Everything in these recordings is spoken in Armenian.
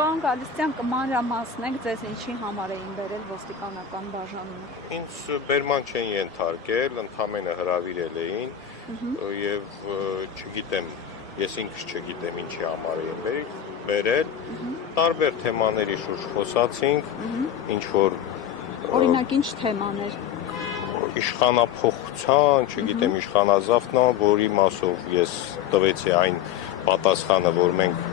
Պարոն Գալստյան, կմանրամասնեք, ձեզ ինչի համար էին բերել ոստիկանական բաժանում։ Ինձ բերման չեն ենթարկել, ընդամենը հրավիրել էին եւ չգիտեմ, ես ինքս չգիտեմ ինչի համար էին բերել, տարբեր թեմաների շուրջ խոսացինք, ինչ որ Օրինակ ինչ թեմաներ։ Իշխանափոխության, չգիտեմ, իշխանազավթնա, որի մասով ես տվեցի այն պատասխանը, որ մենք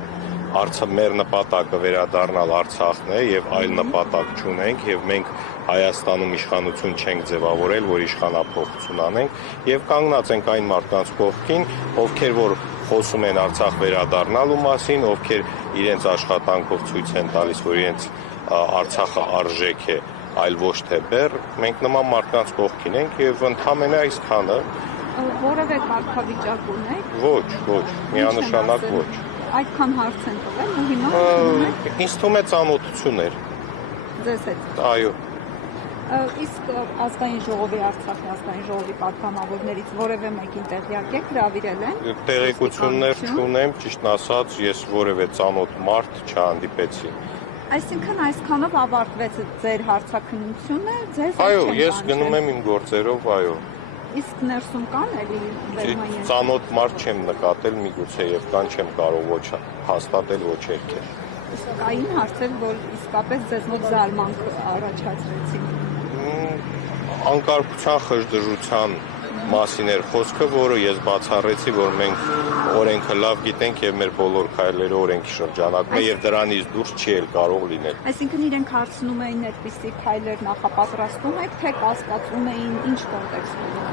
մեր նպատակը վերադառնալ Արցախն է եւ այլ նպատակ չունենք եւ մենք Հայաստանում իշխանություն չենք ձևավորել, որ իշխանափոխություն անենք եւ կանգնած ենք այն մարդկանց կողքին, ովքեր որ խոսում են Արցախ վերադառնալու մասին, ովքեր իրենց աշխատանքով ցույց են տալիս, որ իրենց Արցախը արժեք է, այլ ոչ թե բեռ, մենք նման մարդկանց կողքին ենք եւ ընդհանրապես այսքանը որևէ կարգավիճակ ունեք։ Ոչ, միանշանակ ոչ։ Այդքան հարց են տվել ու հիմա ինձ թվում է ծանոթություն էր։ Ձեզ հետ։ Այո։ Իսկ ազգային ժողովի Արցախի ազգային ժողովի պատգամավորներից որևէ մեկին տեղյակ եք հրավիրել են։ Տեղեկություններ չունեմ, ճիշտն ասած, ես որևէ ծանոթ մարդ չհանդիպեցի։ Այսինքն այսքանով ավարտվեց ձեր հարցաքննությունը, ձեզ Այո, ես գնում եմ իմ գործերով, այո։ Իսկ ներսում կան էլի վերմայեն։ Ծանոթ մարդ չեմ նկատել, միգուցե եւ կան չեմ կարող ոչ հաստատել, ոչ երկել։ Իսկ կային հարցեր, որ իսկապես ձեզ մոտ զարմանք առաջացրեցին։ Անկարգության խժդժության մասին էր խոսքը, որը ես բացառեցի, որ մենք օրենքը լավ գիտենք եւ մեր բոլոր քայլերը օրենքի շրջանակում է եւ դրանից դուրս չի էլ կարող լինել։ Այսինքն իրենք հարցնում էին այդպիսի քայլեր նախապատրաստում եք, թե կասկածում էին ինչ կոնտեքստում։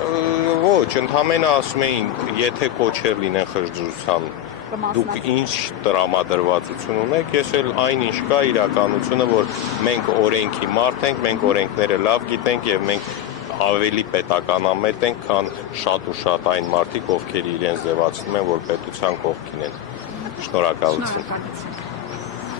Ոչ, ընդհանրապես ասում էին, եթե կոչեր լինեն խժդժության, դուք ինչ տրամադրվածություն ունեք, ես էլ այնինչ կա իրականությունը, որ մենք օրենքի մարդ ենք, մենք օրենքները լավ գիտենք եւ մենք ավելի պետականամետ ենք, քան շատ ու շատ այն մարդիկ, ովքեր իրենց ձևացնում են, որ պետության կողքին են։ Շնորհակալություն։